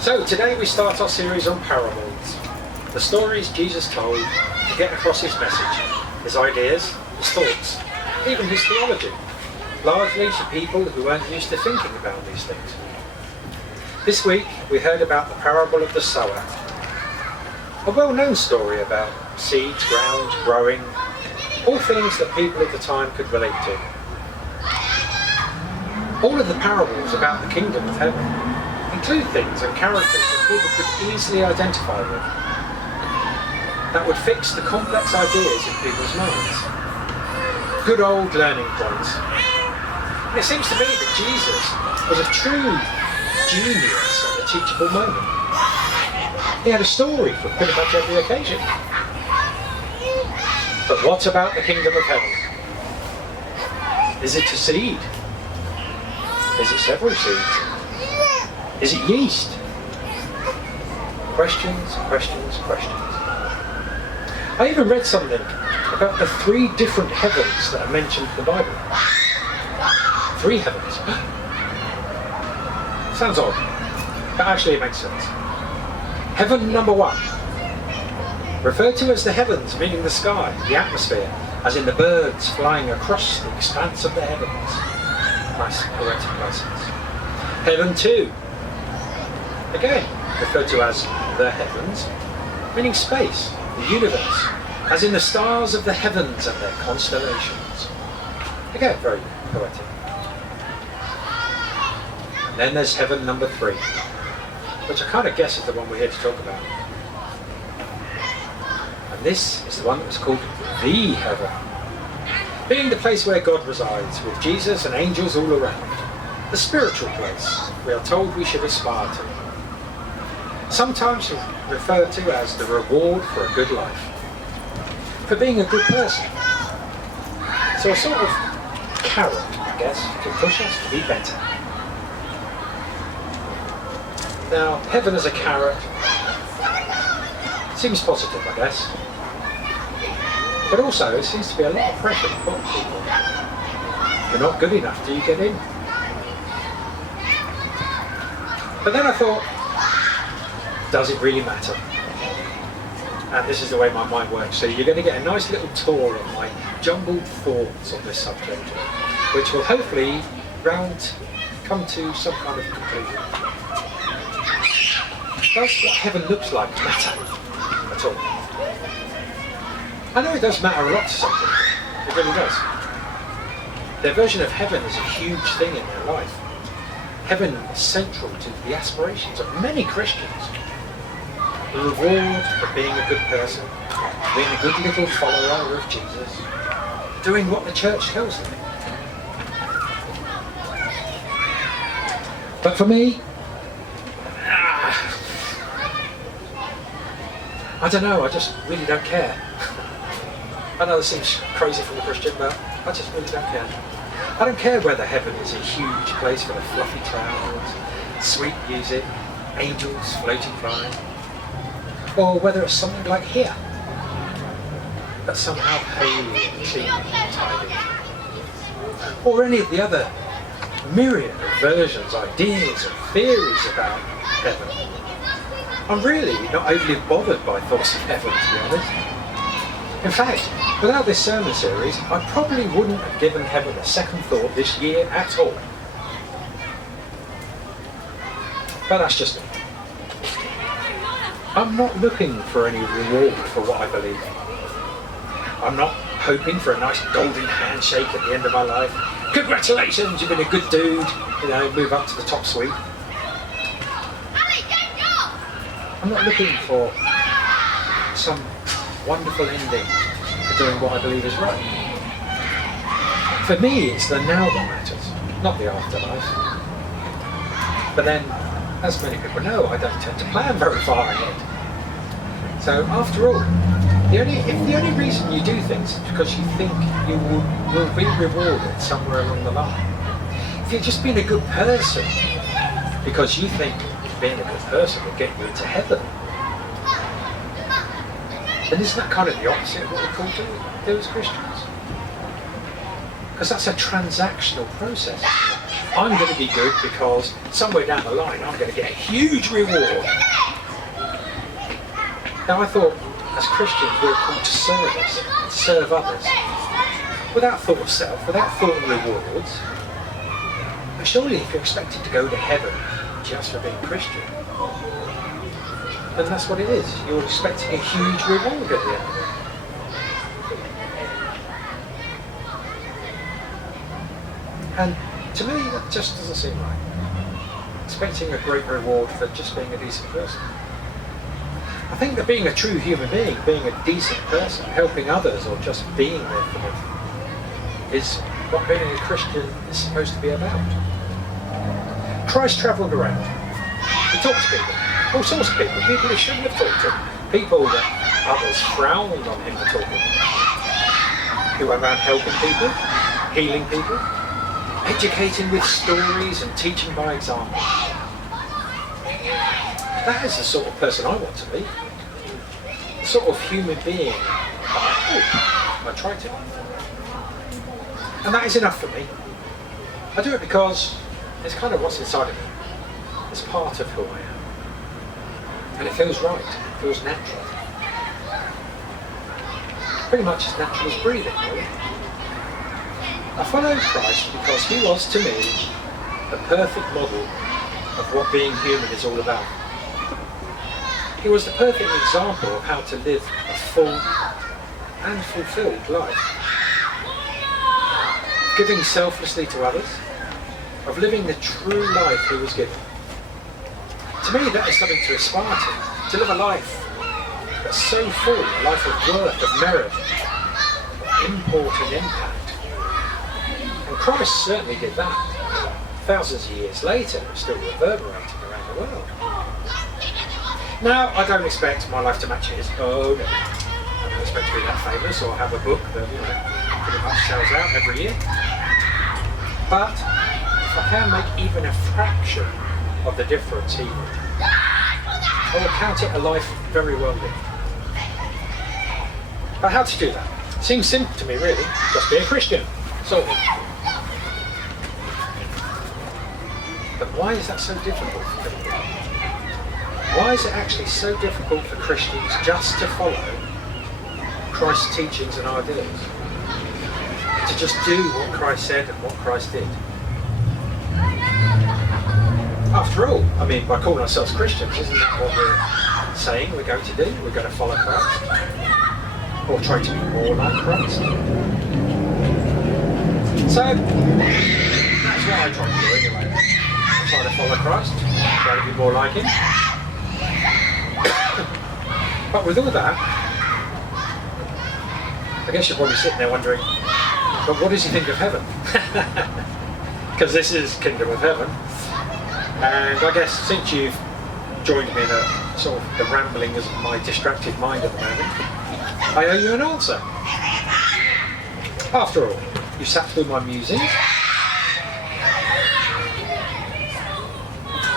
So today we start our series on parables, the stories Jesus told to get across his message, his ideas, his thoughts, even his theology, largely to people who weren't used to thinking about these things. This week we heard about the parable of the sower, a well-known story about seeds, ground, growing, all things that people of the time could relate to. All of the parables about the kingdom of heaven include things and characters that people could easily identify with, that would fix the complex ideas in people's minds. Good old learning points. And it seems to me that Jesus was a true genius at the teachable moment. He had a story for pretty much every occasion. But what about the kingdom of heaven? Is it a seed? Is it several seeds? Is it yeast? Questions, questions, questions. I even read something about the 3 different heavens that are mentioned in the Bible. 3 heavens. Sounds odd, but actually it makes sense. Heaven number 1, referred to as the heavens, meaning the sky, the atmosphere, as in the birds flying across the expanse of the heavens. Nice poetic license. Heaven 2, again referred to as the heavens, meaning space, the universe, as in the stars of the heavens and their constellations. Again, very poetic. And then there's heaven number 3, which I kind of guess is the one we're here to talk about. And this is the one that was called the heaven, being the place where God resides, with Jesus and angels all around. The spiritual place we are told we should aspire to. Sometimes referred to as the reward for a good life, for being a good person. So a sort of carrot, I guess, to push us to be better. Now, heaven as a carrot seems positive, I guess. But also, it seems to be a lot of pressure to put on people. If you're not good enough, do you get in? But then I thought, does it really matter? And this is the way my mind works. So you're going to get a nice little tour of my jumbled thoughts on this subject, which will hopefully come to some kind of conclusion. Does what heaven looks like matter at all? I know it does matter a lot to some people. It really does. Their version of heaven is a huge thing in their life. Heaven is central to the aspirations of many Christians. The reward for being a good person, being a good little follower of Jesus, doing what the church tells them. But for me, I don't know, I just really don't care. I know this seems crazy from a Christian, but I just really don't care. I don't care whether heaven is a huge place full of fluffy clouds, sweet music, angels floating by, or whether it's something like here, but somehow holy and clean and tidy, or any of the other myriad of versions, ideas and theories about heaven. I'm really not overly bothered by thoughts of heaven, to be honest. In fact, without this sermon series, I probably wouldn't have given heaven a second thought this year at all. But that's just me. I'm not looking for any reward for what I believe. I'm not hoping for a nice golden handshake at the end of my life. Congratulations, you've been a good dude. Move up to the top suite. I'm not looking for some wonderful ending for doing what I believe is right. For me, it's the now that matters, not the afterlife. But then, as many people know, I don't tend to plan very far ahead. So after all, if the only reason you do things is because you think you will be rewarded somewhere along the line, if you're just being a good person because you think being a good person will get you into heaven, then isn't that kind of the opposite of what we're called to do as Christians? Because that's a transactional process. I'm going to be good because somewhere down the line I'm going to get a huge reward. Now I thought, as Christians we're called to serve others, without thought of self, without thought of rewards. But surely if you're expected to go to heaven just for being Christian, then that's what it is. You're expecting a huge reward at the end of it. And to me, that just doesn't seem right. Expecting a great reward for just being a decent person. I think that being a true human being, being a decent person, helping others or just being there for them, is what being a Christian is supposed to be about. Christ travelled around. He talked to people. All sorts of people. People he shouldn't have talked to. People that others frowned on him for talking to. He went around helping people, healing people, educating with stories and teaching by example. That is the sort of person I want to be. The sort of human being that I try to. And that is enough for me. I do it because it's kind of what's inside of me. It's part of who I am. And it feels right. It feels natural. Pretty much as natural as breathing, really. I follow Christ because he was, to me, the perfect model of what being human is all about. He was the perfect example of how to live a full and fulfilled life. Of giving selflessly to others, of living the true life he was given. To me, that is something to aspire to live a life that's so full, a life of worth, of merit, of import and impact. And Christ certainly did that. Thousands of years later, it's still reverberating around the world. Now, I don't expect my life to match his. Oh no. I don't expect to be that famous or have a book that, pretty much sells out every year. But if I can make even a fraction of the difference he would, I will count it a life very well lived. But how to do that? Seems simple to me, really. Just be a Christian. Sorted. But why is that so difficult for people? Why is it actually so difficult for Christians just to follow Christ's teachings and ideals? To just do what Christ said and what Christ did? After all, by calling ourselves Christians, isn't that what we're saying we're going to do? We're going to follow Christ? Or try to be more like Christ? So, that's what I try to do anyway. I try to follow Christ, try to be more like him. But with all that, I guess you're probably sitting there wondering, but what does he think of heaven? Because this is Kingdom of Heaven. And I guess since you've joined me in a sort of the ramblings of my distracted mind at the moment, I owe you an answer. After all, you sat through my musings.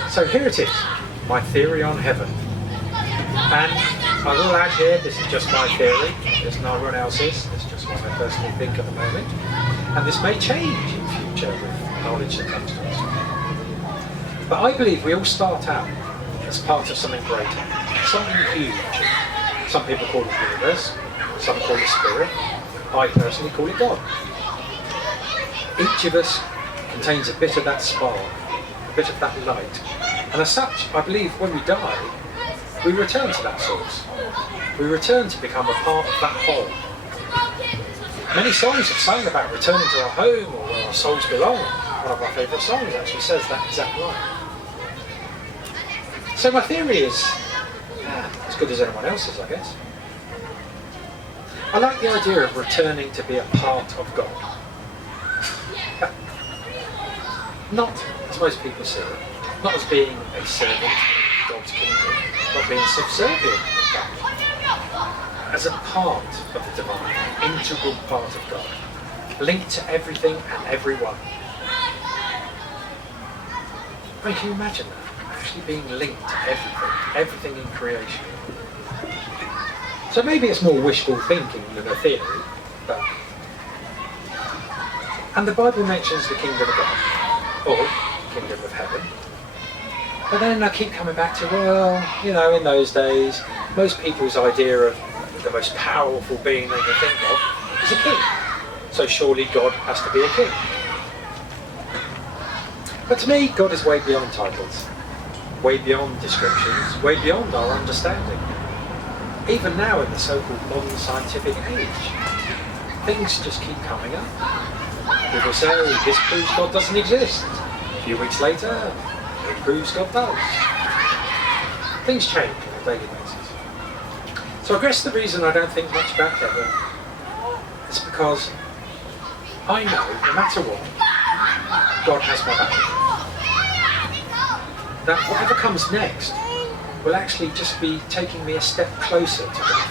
So here it is, my theory on heaven. And I will add here, this is just my theory, there's no one else's, it's just what I personally think at the moment. And this may change in future with knowledge that comes to us. But I believe we all start out as part of something greater, something huge. Some people call it the universe, some call it spirit. I personally call it God. Each of us contains a bit of that spark, a bit of that light. And as such, I believe when we die, we return to that source. We return to become a part of that whole. Many songs have sung about returning to our home or where our souls belong. One of my favourite songs actually says that exact line. So my theory is as good as anyone else's, I guess. I like the idea of returning to be a part of God. Not, as most people see it, not as being a servant in God's kingdom, but being subservient to God. As a part of the divine, an integral part of God, linked to everything and everyone. Can you imagine that? Actually being linked to everything in creation. So maybe it's more wishful thinking than a theory, but... And the Bible mentions the kingdom of God. or kingdom of heaven. But then I keep coming back to, well, you know, in those days, most people's idea of the most powerful being they can think of is a king. So surely God has to be a king. But to me, God is way beyond titles, way beyond descriptions, way beyond our understanding. Even now in the so-called modern scientific age, things just keep coming up. People say, this proves God doesn't exist. A few weeks later, it proves God does. Things change on a daily basis. So I guess the reason I don't think much about heaven is because I know, no matter what, God has my back. That whatever comes next will actually just be taking me a step closer to God.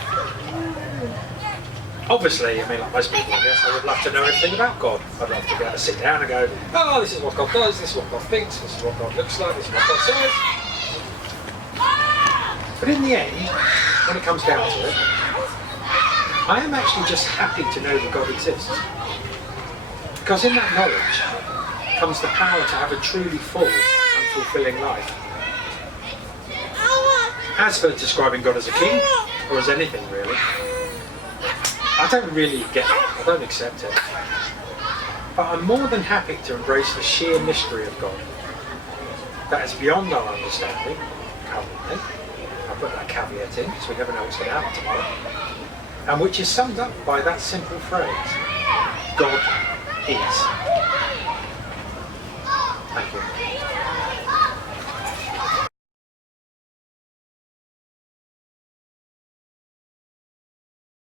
Obviously, I mean, like most people, I guess, I would love to know everything about God. I'd love to be able to sit down and go, oh, this is what God does, this is what God thinks, this is what God looks like, this is what God says. But in the end, when it comes down to it, I am actually just happy to know that God exists. Because in that knowledge comes the power to have a truly full and fulfilling life. As for describing God as a king, or as anything really, I don't really get it, I don't accept it. But I'm more than happy to embrace the sheer mystery of God. That is beyond our understanding, currently. I'll put that caveat in, because we never know what's going to happen tomorrow. And which is summed up by that simple phrase, God is. Thank you.